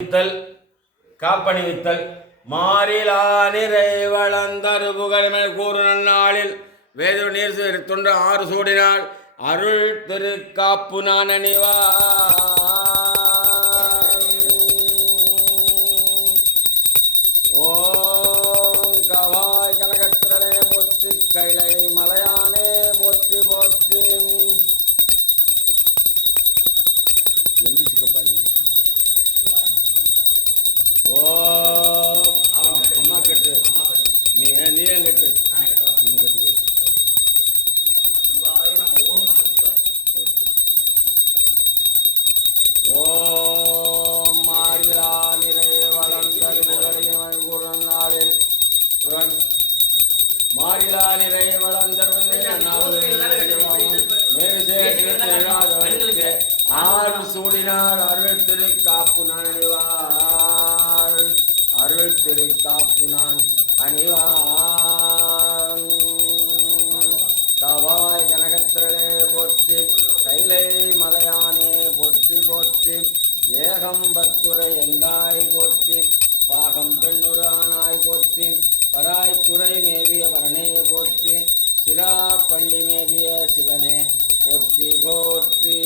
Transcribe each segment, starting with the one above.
வித்தல் காப்பணி வித்தல் மாறிலா நிறை வளர்ந்தரு புகழ்மை கூறு நன்னாளில் வேது நீர் தொன்று 6 சூடினாள் அருள் திரு காப்பு நான் அணிவா ஓம் கவாய் கனகத்திரளே போற்றி கைலை மலையானே போற்றி போற்றி எந்திரிச்சுக்கப்பா நீ ஓம் அம்மா கட்டு நீ ஏன் கட்டு கட்டு ஓம் மாறிலா நிறை வளர்ந்தரு புகழின் நாளில் மாறிலா நிறை வளர்ந்தரு ஆறு சூடினாள் அருள் திரு காப்பு நான் அணிவாள் அருள் திரு காப்பு நான் அணிவாள் தவாய் கனகத்திரளே போற்றி கைலை மலையானே போற்றி போற்றி ஏகம்பத்துரை எந்தாய் போற்றி பாகம் பெண்ணுரானாய் போற்றி பராய்த்துறை மேவிய பரணே போற்றி சிராப்பள்ளி மேவிய சிவனே போற்றி போற்றி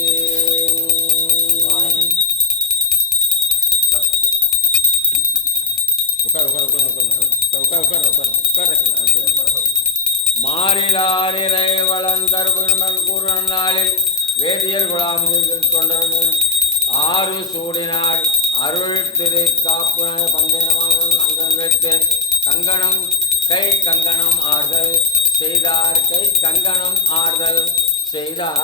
மாறிலாரிரை வளர்ந்தருமன் கூறு நாளில் வேதியர் குழாமில் கொண்டவன் 6 சூடினாள் அருள் திரு காப்பு பந்தயமாக அங்கம் வைத்து கங்கணம் கை கங்கணம் ஆறுதல் செய்தார் கை கங்கணம் ஆறுதல் செய்தார்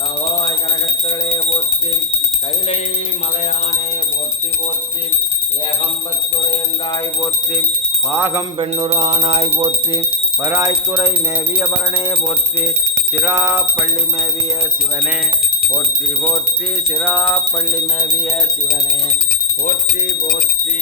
தவாய் கனகத்திரளே போற்றி கைலை மலையானே போற்றி போற்றி ஏகம்பத்துறையந்தாய் போற்றி பாகம் பெண்ணுரானாய் போற்றி பராய்த்துறை மேவிய பரணே போற்றி சிராப்பள்ளி மேவிய சிவனே போற்றி போற்றி சிராப்பள்ளி மேவிய சிவனே போற்றி போற்றி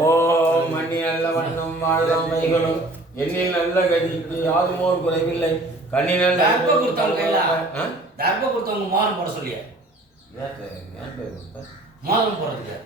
ஓம் மணி நல்ல வண்ணம் வாழ்வம் வைகளும் எண்ணில் நல்ல கதிக்கு யாதுமோர் குறைவில்லை கண்ணி நல்ல தர்ப கொடுத்தவங்க மோதிரம் போட சொல்லிய மோதிரம் போடுறதுக்கு